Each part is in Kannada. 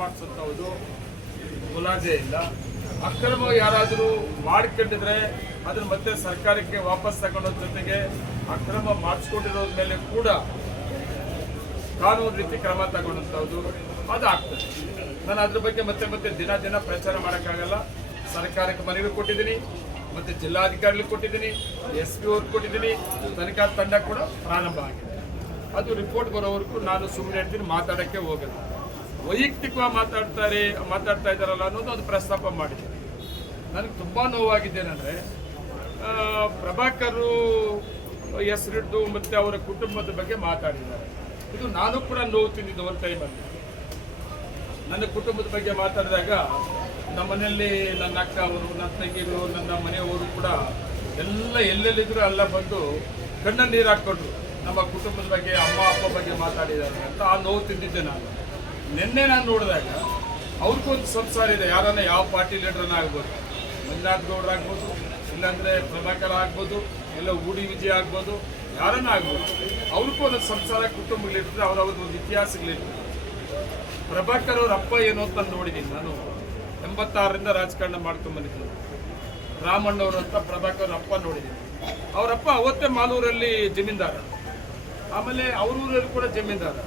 ಮಾಡಿಸುವಂಥದ್ದು ಮುಲಾಜೆ ಇಲ್ಲ. ಅಕ್ರಮ ಯಾರಾದರೂ ಮಾಡಿಕೊಂಡಿದ್ರೆ ಅದನ್ನ ಮತ್ತೆ ಸರ್ಕಾರಕ್ಕೆ ವಾಪಸ್ ತಗೊಂಡೋದ್ರ ಜೊತೆಗೆ ಅಕ್ರಮ ಮಾಡಿಸ್ಕೊಂಡಿರೋದ್ರ ಮೇಲೆ ಕೂಡ ಕಾನೂನು ರೀತಿ ಕ್ರಮ ತಗೊಂಡಂಥದ್ದು ಅದು ಆಗ್ತದೆ. ನಾನು ಅದ್ರ ಬಗ್ಗೆ ಮತ್ತೆ ದಿನ ಪ್ರಚಾರ ಮಾಡೋಕ್ಕಾಗಲ್ಲ. ಸರ್ಕಾರಕ್ಕೆ ಮನವಿ ಕೊಟ್ಟಿದ್ದೀನಿ, ಮತ್ತು ಜಿಲ್ಲಾಧಿಕಾರಿಗಳಿಗೆ ಕೊಟ್ಟಿದ್ದೀನಿ, SP ಅವ್ರಿಗೆ ಕೊಟ್ಟಿದ್ದೀನಿ. ತನಿಖಾ ತಂಡ ಕೂಡ ಪ್ರಾರಂಭ ಆಗಿದೆ. ಅದು ರಿಪೋರ್ಟ್ ಬರೋವರೆಗೂ ನಾನು ಸುಮ್ಮನೆ ಇರ್ತೀನಿ, ಮಾತಾಡೋಕ್ಕೆ ಹೋಗಲ್ಲ. ವೈಯಕ್ತಿಕವಾಗಿ ಮಾತಾಡ್ತಾ ಇದ್ದಾರಲ್ಲ ಅನ್ನೋದು ಅದು ಪ್ರಸ್ತಾಪ ಮಾಡಿದೆ. ನನಗೆ ತುಂಬ ನೋವಾಗಿದ್ದೇನೆಂದರೆ ಪ್ರಭಾಕರ್ ಹೆಸರಿಟ್ಟು ಮತ್ತು ಅವರ ಕುಟುಂಬದ ಬಗ್ಗೆ ಮಾತಾಡಿದ್ದಾರೆ. ಇದು ನಾನು ಕೂಡ ನೋವು ತಿಂದಿದ್ದು ಒಂದು ಟೈಮಲ್ಲಿ. ನನ್ನ ಕುಟುಂಬದ ಬಗ್ಗೆ ಮಾತಾಡಿದಾಗ ನಮ್ಮ ಮನೆಯಲ್ಲಿ ನನ್ನ ಅಕ್ಕ ಅವರು, ನನ್ನ ತಂಗಿಗಳು, ನನ್ನ ಮನೆಯವರು ಕೂಡ ಎಲ್ಲೆಲ್ಲಿದ್ರು ಎಲ್ಲ ಬಂದು ಕಣ್ಣಲ್ಲಿ ನೀರು ಹಾಕ್ಕೊಂಡ್ರು. ನಮ್ಮ ಕುಟುಂಬದ ಬಗ್ಗೆ, ಅಮ್ಮ ಅಪ್ಪ ಬಗ್ಗೆ ಮಾತಾಡಿದ್ದಾರೆ ಅಂತ ಆ ನೋವು ತಿಂದಿದ್ದೆ ನಾನು. ನಿನ್ನೆ ನಾನು ನೋಡಿದಾಗ ಅವ್ರಿಗೊಂದು ಸಂಸಾರ ಇದೆ. ಯಾರನ್ನ ಯಾವ ಪಾರ್ಟಿ ಲೀಡರ್ನ ಆಗ್ಬೋದು, ಮಂಜುನಾಥ್ ಗೌಡ್ರ ಆಗ್ಬೋದು, ಇಲ್ಲಾಂದರೆ ಪ್ರಭಾಕರ್ ಆಗ್ಬೋದು, ಇಲ್ಲ ಊಡಿ ವಿಜಯ ಆಗ್ಬೋದು, ಯಾರನ್ನ ಆಗ್ಬೋದು. ಅವ್ರಿಗೂ ಒಂದು ಸಂಸಾರ ಕುಟುಂಬಗಳಿರ್ತದೆ, ಅವರವ್ರದ್ದು ಒಂದು ಇತಿಹಾಸಗಳಿರ್ತದೆ. ಪ್ರಭಾಕರ್ ಅವ್ರ ಅಪ್ಪ ಏನು ಅಂತ ನಾನು ನೋಡಿದ್ದೀನಿ. ನಾನು 86ರಿಂದ ರಾಜಕಾರಣ ಮಾಡ್ಕೊಂಡ್ಬಂದಿದ್ದೀನಿ. ರಾಮಣ್ಣವರು ಅಂತ ಪ್ರಭಾಕರ್ ಅಪ್ಪ ನೋಡಿದ್ದೀನಿ. ಅವರಪ್ಪ ಅವತ್ತೇ ಮಾಲೂರಲ್ಲಿ ಜಮೀನ್ದಾರ, ಆಮೇಲೆ ಅವ್ರ ಊರಲ್ಲಿ ಕೂಡ ಜಮೀನ್ದಾರ.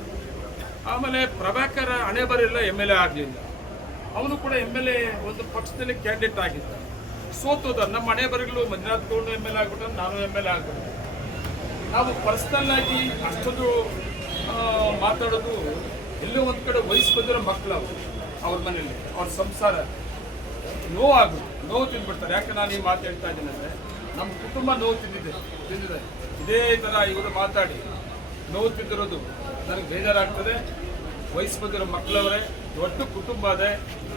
ಆಮೇಲೆ ಪ್ರಭಾಕರ ಹಣೆ ಬರಿಲ್ಲ, MLA ಆಗಲಿಲ್ಲ. ಅವನು ಕೂಡ MLA ಒಂದು ಪಕ್ಷದಲ್ಲಿ ಕ್ಯಾಂಡಿಡೇಟ್ ಆಗಿದ್ದ, ಸೋತೋದ. ನಮ್ಮ ಹಣೆ ಬರಿಗಳು ಮಂಜುನಾಥ್ ಗೌಡ್ರು MLA ಆಗ್ಬಿಟ್ಟು, ನಾನು MLA ಆಗ್ಬಿಟ್ಟು. ನಾವು ಪರ್ಸ್ನಲ್ ಆಗಿ ಅಷ್ಟೊಂದು ಮಾತಾಡೋದು ಎಲ್ಲೋ ಒಂದು ಕಡೆ ವಯಸ್ಸು ಬಂದಿರೋ ಮಕ್ಕಳು ಅವ್ರ ಮನೆಯಲ್ಲಿ, ಅವ್ರ ಸಂಸಾರ ನೋವು ತಿಂದ್ಬಿಡ್ತಾರೆ. ಯಾಕೆ ನಾನು ಈ ಮಾತು ಹೇಳ್ತಾ ಇದ್ದೀನಿ ಅಂದರೆ, ನಮ್ಮ ಕುಟುಂಬ ನೋವು ತಿಂದಿದೆ. ಇದೇ ಥರ ಇವರು ಮಾತಾಡಿ ನೋವು ತಿಂದಿರೋದು ನನಗೆ ಬೇಜಾರಾಗ್ತದೆ. ವಯಸ್ಸು ಬಂದಿರೋ ಮಕ್ಕಳವರೇ, ದೊಡ್ಡ ಕುಟುಂಬ ಅದೇ.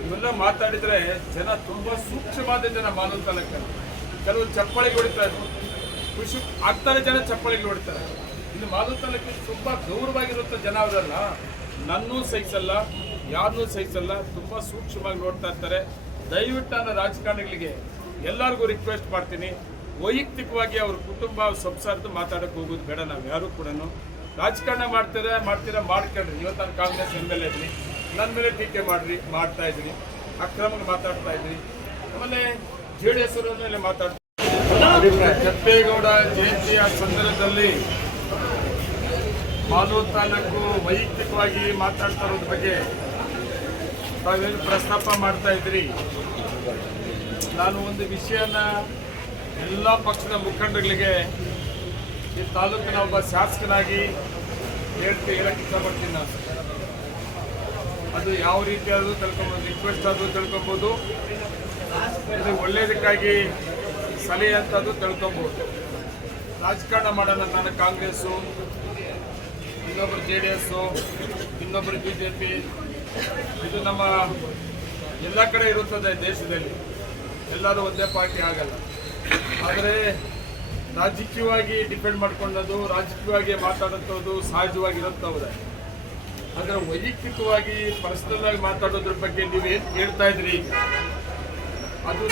ಇವೆಲ್ಲ ಮಾತಾಡಿದರೆ ಜನ ತುಂಬ ಸೂಕ್ಷ್ಮವಾದ ಜನ. ಮಾನವ ತಾಲೂಕಲ್ಲಿ ಕೆಲವರು ಚಪ್ಪಾಳಿಗೆ ಹೊಡಿತಾರೆ, ಖುಷಿ ಆಗ್ತಾರೆ ಜನ, ಚಪ್ಪಾಳಿಗೆ ಹೊಡಿತಾರೆ. ಇನ್ನು ಮಾನವ ತಾಲೂಕಿಗೆ ತುಂಬ ಗೌರವವಾಗಿರುವಂಥ ಜನ ಅವರಲ್ಲ. ನನ್ನೂ ಸಹಿಸಲ್ಲ, ಯಾರನ್ನೂ ಸಹಿಸಲ್ಲ, ತುಂಬ ಸೂಕ್ಷ್ಮವಾಗಿ ನೋಡ್ತಾ ಇರ್ತಾರೆ. ದಯವಿಟ್ಟು ನಾನು ರಾಜಕಾರಣಿಗಳಿಗೆ ಎಲ್ಲರಿಗೂ ರಿಕ್ವೆಸ್ಟ್ ಮಾಡ್ತೀನಿ, ವೈಯಕ್ತಿಕವಾಗಿ ಅವ್ರ ಕುಟುಂಬ ಸಂಸಾರದ ಮಾತಾಡೋಕ್ಕೆ ಹೋಗೋದು ಬೇಡ. ನಾವು ಯಾರೂ ಕೂಡ ರಾಜಕಾರಣ ಮಾಡ್ತೀರಾ ಮಾಡ್ಕೊಳ್ರಿ. ಇವತ್ತು ನಾನು ಕಾಂಗ್ರೆಸ್ MLA ಇದ್ದೀನಿ, ನನ್ನ ಮೇಲೆ ಟೀಕೆ ಮಾಡ್ತಾ ಇದ್ದೀನಿ, ಅಕ್ರಮಕ್ಕೆ ಮಾತಾಡ್ತಾ ಇದ್ದೀನಿ. ಆಮೇಲೆ JDS ಅವರ ಮೇಲೆ ಮಾತಾಡ್ತಾ ಕೆಂಪೇಗೌಡ ಜಯಂತಿಯ ಸಂದರ್ಭದಲ್ಲಿ ಮಾಲೂರು ತಾಲೂಕು ವೈಯಕ್ತಿಕವಾಗಿ ಮಾತಾಡ್ತಾ ಇರೋದ್ರ ಬಗ್ಗೆ ತಾವೇನು ಪ್ರಸ್ತಾಪ ಮಾಡ್ತಾ ಇದ್ರಿ. ನಾನು ಒಂದು ವಿಷಯನ ಎಲ್ಲ ಪಕ್ಷದ ಮುಖಂಡರುಗಳಿಗೆ ಈ ತಾಲೂಕಿನ ಒಬ್ಬ ಶಾಸಕನಾಗಿ ಹೇಳಕ್ಕೆ ಇಷ್ಟಪಡ್ತೀನಿ. ನಾನು ಅದು ಯಾವ ರೀತಿ ಆದರೂ ತಿಳ್ಕೊಬೋದು, ರಿಕ್ವೆಸ್ಟ್ ಆದರೂ ತಿಳ್ಕೊಬೋದು, ಇದು ಒಳ್ಳೆಯದಕ್ಕಾಗಿ ಸಲಹೆ ಅಂತದ್ದು ತಿಳ್ಕೊಬೋದು. ರಾಜಕಾರಣ ಮಾಡೋಣ. ನಾನು ಕಾಂಗ್ರೆಸ್ಸು, ಇನ್ನೊಬ್ಬರು JDS, ಇನ್ನೊಬ್ಬರು BJP, ಇದು ನಮ್ಮ ಎಲ್ಲ ಕಡೆ ಇರುತ್ತದೆ ದೇಶದಲ್ಲಿ. ಎಲ್ಲರೂ ಒಂದೇ ಪಾರ್ಟಿ ಆಗಲ್ಲ. ಆದರೆ ರಾಜಕೀಯವಾಗಿ ಡಿಪೆಂಡ್ ಮಾಡ್ಕೊಳ್ಳೋದು, ರಾಜಕೀಯವಾಗಿ ಮಾತಾಡೋಂಥದ್ದು ಸಹಜವಾಗಿರೋಂಥವ್ರೆ. ಆದರೆ ವೈಯಕ್ತಿಕವಾಗಿ ಪರ್ಸನಲ್ ಆಗಿ ಮಾತಾಡೋದ್ರ ಬಗ್ಗೆ ನೀವೇನು ಹೇಳ್ತಾ ಇದ್ರಿ, ಅದು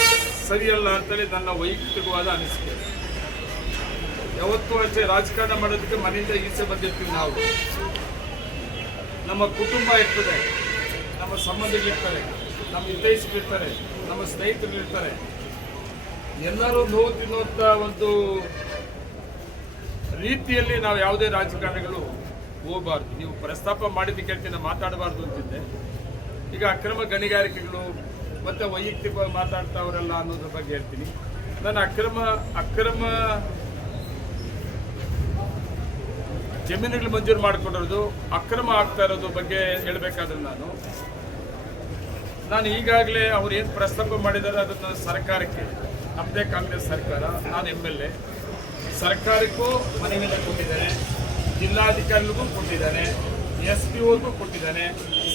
ಸರಿಯಲ್ಲ ಅಂತೇಳಿ ನನ್ನ ವೈಯಕ್ತಿಕವಾದ ಅನಿಸಿಕೆ. ಯಾವತ್ತೂ ಅಷ್ಟೇ ರಾಜಕಾರಣ ಮಾಡೋದಕ್ಕೆ ಮನೆಯಿಂದ ಈಚೆ ಬಂದಿರ್ತೀವಿ ನಾವು. ನಮ್ಮ ಕುಟುಂಬ ಇರ್ತದೆ, ನಮ್ಮ ಸಂಬಂಧಿಗಳಿರ್ತಾರೆ, ನಮ್ಮ ಹಿತೈಷಿಗಳಿರ್ತಾರೆ, ನಮ್ಮ ಸ್ನೇಹಿತರುಗಳಿರ್ತಾರೆ. ಎಲ್ಲರೂ ನೋವು ತಿನ್ನುವಂಥ ಒಂದು ರೀತಿಯಲ್ಲಿ ನಾವು ಯಾವುದೇ ರಾಜಕಾರಣಿಗಳು ಹೋಗಬಾರ್ದು. ನೀವು ಪ್ರಸ್ತಾಪ ಮಾಡಿದ್ದು ಕೇಳ್ತೀನಿ, ಮಾತಾಡಬಾರ್ದು ಅಂತಿದ್ದೆ. ಈಗ ಅಕ್ರಮ ಗಣಿಗಾರಿಕೆಗಳು ಮತ್ತು ವೈಯಕ್ತಿಕವಾಗಿ ಮಾತಾಡ್ತಾವ್ರಲ್ಲ ಅನ್ನೋದ್ರ ಬಗ್ಗೆ ಹೇಳ್ತೀನಿ. ನಾನು ಅಕ್ರಮ ಜಮೀನುಗಳು ಮಂಜೂರು ಮಾಡಿಕೊಂಡಿರೋದು, ಅಕ್ರಮ ಆಗ್ತಾ ಇರೋದ್ರ ಬಗ್ಗೆ ಹೇಳಬೇಕಾದ್ರೆ ನಾನು ಈಗಾಗಲೇ ಅವ್ರು ಏನು ಪ್ರಸ್ತಾಪ ಮಾಡಿದ್ದಾರೆ ಅದನ್ನು ಸರ್ಕಾರಕ್ಕೆ, ನಮ್ಮದೇ ಕಾಂಗ್ರೆಸ್ ಸರ್ಕಾರ, ನಾನು MLA, ಸರ್ಕಾರಕ್ಕೂ ಮನವಿಯನ್ನು ಕೊಟ್ಟಿದ್ದೇನೆ, ಜಿಲ್ಲಾಧಿಕಾರಿಗಳಿಗೂ ಕೊಟ್ಟಿದ್ದಾನೆ, SP ಅವ್ರಿಗೂ ಕೊಟ್ಟಿದ್ದಾನೆ.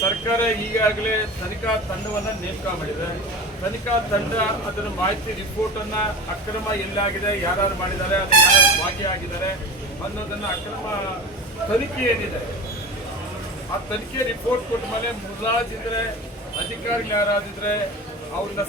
ಸರ್ಕಾರ ಈಗಾಗಲೇ ತನಿಖಾ ತಂಡವನ್ನು ನೇಮಕ ಮಾಡಿದೆ. ತನಿಖಾ ತಂಡ ಅದರ ಮಾಹಿತಿ ರಿಪೋರ್ಟನ್ನು ಅಕ್ರಮ ಎಲ್ಲಾಗಿದೆ, ಯಾರು ಮಾಡಿದ್ದಾರೆ, ಅದು ಯಾರು ಭಾಗಿಯಾಗಿದ್ದಾರೆ ಅನ್ನೋದನ್ನು ಅಕ್ರಮ ತನಿಖೆ ಏನಿದೆ ಆ ತನಿಖೆ ರಿಪೋರ್ಟ್ ಕೊಟ್ಟ ಮೇಲೆ ಮುಲಾಜಿದ್ರೆ, ಅಧಿಕಾರಿಗಳು ಯಾರಾದಿದ್ರೆ ಅವ್ರನ್ನ